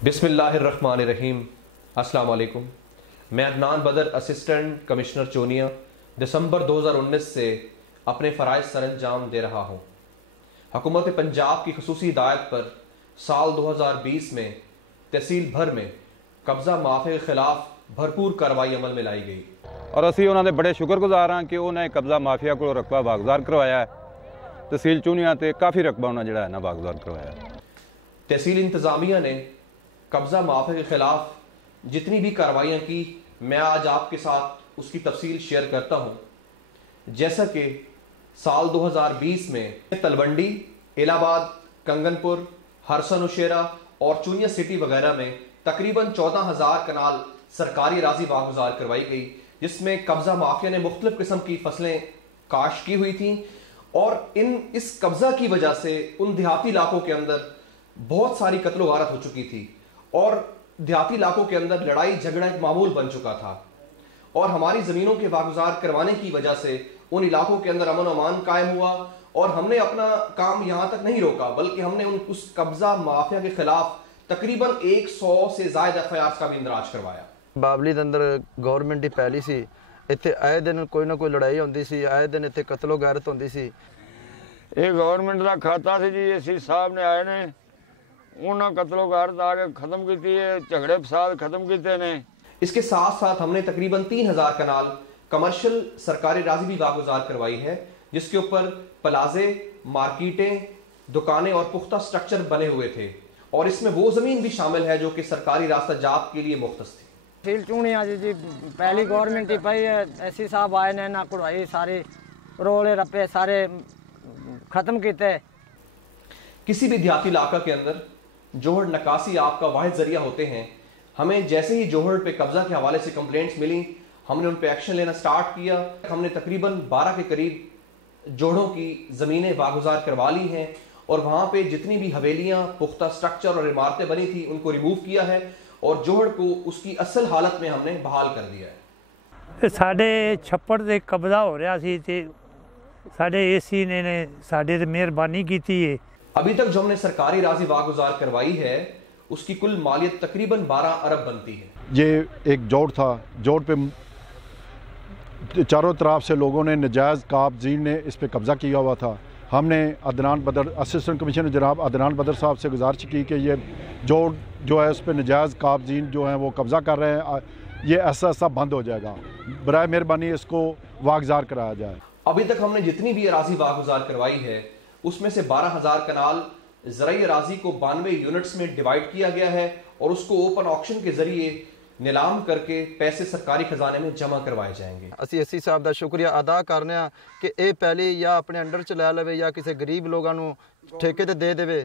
बिस्मिल्लाहिर्रहमानिर्रहीम। अस्सलाम वालेकुम। मैं अदनान बदर असिस्टेंट कमिश्नर चूनिया दिसंबर 2019 से अपने फ़राइज़ सरअंजाम दे रहा हूँ। हुकूमत पंजाब की खसूसी हिदायत पर साल 2020 में तहसील भर में कब्ज़ा माफिया के खिलाफ भरपूर कार्रवाई अमल में लाई गई और असी उन्होंने बड़े शुक्रगुजार हाँ कि उन्हें कब्ज़ा माफिया को रकबा वागुजार करवाया है। तहसील चूनिया ते काफ़ी रकबा उन्हें जो है ना वागुजार करवाया। तहसील इंतज़ामिया ने कब्ज़ा माफिया के खिलाफ जितनी भी कार्रवाइयाँ की, मैं आज आपके साथ उसकी तफसील शेयर करता हूँ। जैसा कि साल 2020 में तलवंडी, इलाहाबाद, कंगनपुर, हरसा-नौशेरा और चुनिया सिटी वगैरह में तकरीबन 14,000 कनाल सरकारी अराज़ी वागुजार करवाई गई, जिसमें कब्ज़ा माफिया ने मुख्तलिफ किस्म की फसलें काश्त की हुई थी और इस कब्ज़ा की वजह से उन देहाती इलाकों के अंदर बहुत सारी कत्ल वारत हो चुकी थी और देहाती इलाकों के अंदर लड़ाई झगड़ा एक मामूल बन चुका था। और हमारी ज़मीनों के वागुजार करवाने की वजह से उन इलाकों के अंदर अमन अमान कायम हुआ और हमने अपना काम यहाँ तक नहीं रोका, बल्कि हमने उस कब्ज़ा माफिया के खिलाफ तकरीबन 100 से ज़ायद FIRs का भी इंदराज करवाया। बावली के अंदर गवर्नमेंट की पहली सी, इत्थे आए दिन कोई ना कोई लड़ाई होंदी सी, आए दिन इत्थे कत्लो गैरत होंदी सी। ये गवर्नमेंट का खाता सी जी, एसी साहब ने आए ने उन्होंने कत्लो गैरत आके खत्म की है, झगड़े फसाद खत्म किए ने। इसके साथ साथ हमने तकरीबन 3,000 कनाल कमर्शियल सरकारी राजी भी वागुजार करवाई है, जिसके ऊपर प्लाजे, मार्केटें, दुकानें और पुख्ता स्ट्रक्चर बने हुए थे और इसमें वो ज़मीन भी शामिल है जो कि सरकारी रास्ता जात के लिए मुख्तस थी। तहसील चूनिया जी पहली गवर्नमेंट ही पाई है, ऐसी साहब आए ने ना कुड़ाई सारे रोले रप्पे सारे खत्म किए। किसी भी देहाती इलाका के अंदर जोहड़ नकासी आपका वाहिद जरिया होते हैं। हमें जैसे ही जोहड़ पे कब्जा के हवाले से कंप्लेंट्स मिली, हमने उन पे एक्शन लेना स्टार्ट किया। हमने तकरीबन 12 के करीब जोड़ों की ज़मीनें वागुजार करवा ली हैं और वहाँ पे जितनी भी हवेलियाँ, पुख्ता स्ट्रक्चर और इमारतें बनी थी उनको रिमूव किया है और जोहड़ को उसकी असल हालत में हमने बहाल कर दिया है। साढ़े छप्पड़ से कब्जा हो रहा सी ते साढ़े AC ने साढ़े ते मेहरबानी की है। अभी तक जो हमने सरकारी राजी वागुजार करवाई है उसकी कुल मालियत तकरीबन 12 अरब बनती है। ये एक जोड़ था, जोड़ पे चारों तरफ से लोगों ने नजायज़ काबज़ीन ने इस पे कब्ज़ा किया हुआ था। हमने अदनान बदर असिस्टेंट कमिश्नर जनाब अदनान बदर साहब से गुजारिश की कि ये जोड़ जो है उस पर नजायज़ काबज़ीन जो हैं वो कब्ज़ा कर रहे हैं, ये ऐसा बंद हो जाएगा। बराए मेहरबानी इसको वागुजार कराया जाए। अभी तक हमने जितनी भी अराजी वागुजार करवाई है उसमें से 12,000 कनाल ज़राई अराजी को 92 यूनिट्स में डिवाइड किया गया है और उसको ओपन ऑक्शन के जरिए नीलाम करके पैसे सरकारी खजाने में जमा करवाए जाएंगे। असी एसी साहब का शुक्रिया अदा करने कि ये पहले या अपने अंडर च लै लवे या किसी गरीब लोगों को ठेके ते दे देवे।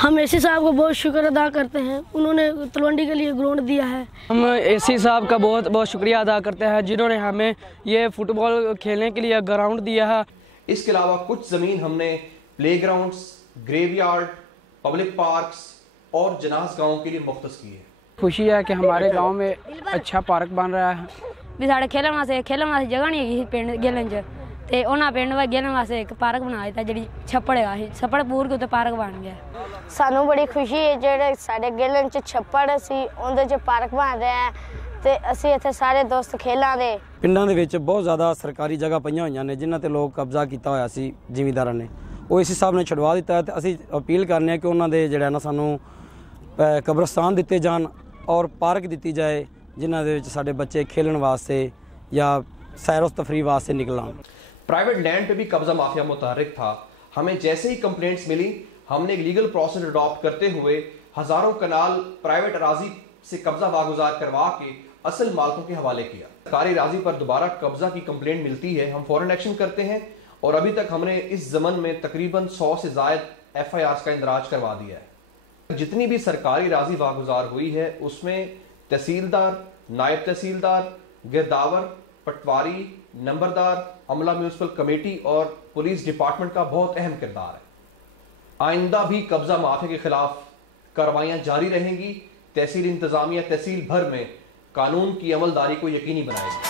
हम एसी साहब को बहुत शुक्र अदा करते हैं, उन्होंने तलवंडी के लिए ग्राउंड दिया है। हम एसी साहब का बहुत बहुत शुक्रिया अदा करते हैं जिन्होंने हमें ये फुटबॉल खेलने के लिए ग्राउंड दिया है। इसके अलावा कुछ ज़मीन हमने प्लेग्राउंड्स, ग्रेवयार्ड, पब्लिक पार्क्स और जनाज गाँव के लिए मुख्तस की है। खुशी है कि हमारे गांव में अच्छा पार्क बन रहा है। भी साढ़े खेलने वास्ते जगह नहीं है पिंड गेलन च ते उन्हां पिंड वा गेलन वास्ते एक पार्क बना दिता जिहड़ी छप्पड़ है, छप्पड़ पूर के उत्ते पार्क बन गया। सानू बड़ी खुशी है जेहड़े साडे गेलन च छप्पड़ सी उहदे च पार्क बन रहा है ते ਅਸੀਂ ਇੱਥੇ ਸਾਰੇ ਦੋਸਤ ਖੇਲਾਂਗੇ। ਪਿੰਡਾਂ ਦੇ ਵਿੱਚ ਬਹੁਤ ਜ਼ਿਆਦਾ ਸਰਕਾਰੀ ਜਗ੍ਹਾ ਪਈਆਂ ਹੋਈਆਂ ਨੇ ਜਿਨ੍ਹਾਂ ਤੇ ਲੋਕ ਕਬਜ਼ਾ ਕੀਤਾ ਹੋਇਆ ਸੀ ਜ਼ਿਮੀਂਦਾਰਾਂ ਨੇ, ਉਹ ਇਸੇ ਹਿਸਾਬ ਨਾਲ ਛੁਡਵਾ ਦਿੱਤਾ ਹੈ ਤੇ ਅਸੀਂ ਅਪੀਲ ਕਰਨੇ ਆ ਕਿ ਉਹਨਾਂ ਦੇ ਜਿਹੜਾ ਨਾ ਸਾਨੂੰ ਕਬਰਸਤਾਨ ਦਿੱਤੇ ਜਾਣ और पार्क दी जाए जिन्हों के साडे बच्चे खेलन वास्ते या सैर तफरी वास्ते निकल। प्राइवेट लैंड पे भी कब्जा माफिया मुतहर्रिक था। हमें जैसे ही कंप्लेंट्स मिली हमने एक लीगल प्रोसेस अडॉप्ट करते हुए हज़ारों कनाल प्राइवेट अराजी से कब्जा वागुजार करवा के असल मालिकों के हवाले किया। सरकारी अराजी पर दोबारा कब्जा की कंप्लेंट मिलती है, हम फौरन एक्शन करते हैं और अभी तक हमने इस ज़मन में तकरीबन 100 से ज़ायद FIRs का इंदराज करवा दिया है। जितनी भी सरकारी राजी वागुजार हुई है उसमें तहसीलदार, नायब तहसीलदार, गिरदावर, पटवारी, नंबरदार, अमला म्यूनसिपल कमेटी और पुलिस डिपार्टमेंट का बहुत अहम किरदार है। आइंदा भी कब्जा माफिया के खिलाफ कार्रवाइयाँ जारी रहेंगी। तहसील इंतजामिया तहसील भर में कानून की अमलदारी को यकीनी बनाएगी।